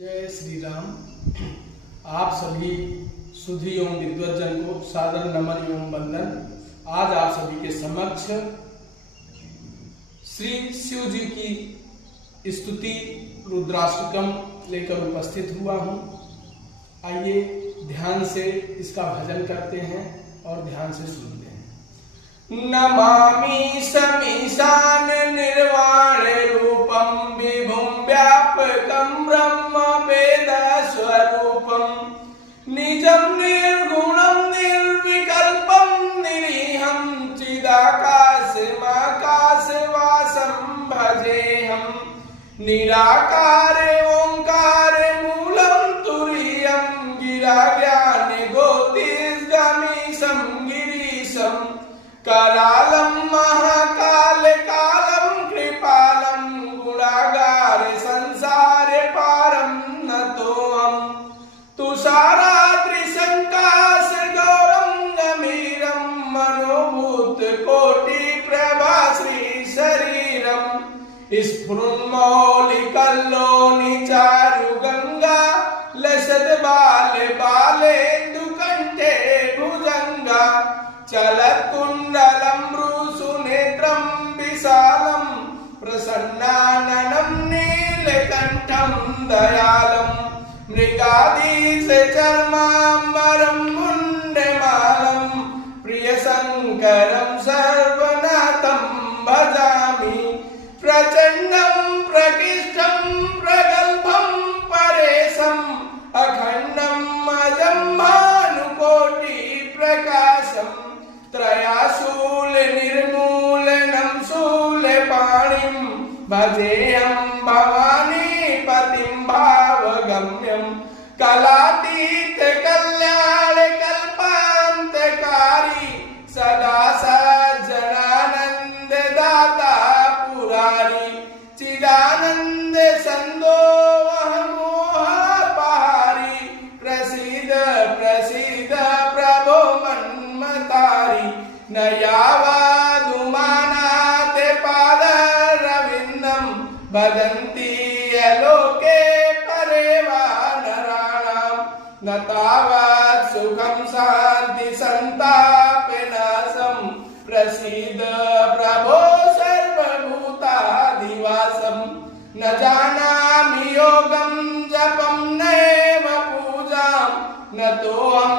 जय श्री राम। आप सभी सुधी एवं विद्वज्जन को सादर नमन एवं वंदन। आज आप सभी के समक्ष श्री शिव जी की स्तुति रुद्राष्टकम लेकर उपस्थित हुआ हूँ। आइए ध्यान से इसका भजन करते हैं और ध्यान से सुनते हैं। नमामि समीशान निर्वाण रूपम विभुम व्यापकम ब्रह्म वेद स्वरूपम निजम निर्गुणम निर्विकल्पम निरीहं चिदाकाशमाकाश वासं भजेहम् निराकार ओंकार मूलम तुरीयं गिरा ज्ञान गोतीर्गमीशं गिरीशं करालं महाकाल कालं कृपालं गुणागार संसार पारं नतोऽहं तुषाराद्रि संकाश गौरं गंभीरं मनोभूत कोटि प्रभा श्री शरीरं स्फुरन्मौलिकल्लोनि चारु गंगा लसद बाल बालेन्दु कंठे भुजंगा चलत्कुण्डलं मृषुनेत्रं विशालं प्रसन्नाननं नीलकण्ठं दयालं मृगाधीशचर्माम्बरं मुण्डमालं प्रियशङ्करं सर्वनाथं भजामि प्रचण्डं प्रकृष्टं प्रगल्भं परेशम् अखण्डम् अजं भानुकोटि प्रकाशम् त्रयाशूल निर्मूलनं शूलपाणिं भजेऽहं भवानी पतिं भावगम्यं कलातीत कल्याण कल्पान्तकारी सदा सज्जनानन्द दाता पुरारी चिदानन्द सन्दोह मोहपहारी प्रसीद प्रसीद प्रभो मन्मतारी न यावदुमानाते पादरविन्दं भजन्ति लोके परेवा नराणां न तावत् सुखं शान्ति सन्तापनाशं प्रसीद प्रभो सर्वभूताधिवासं न जानामि योगं जपं नैव पूजां न तोऽहं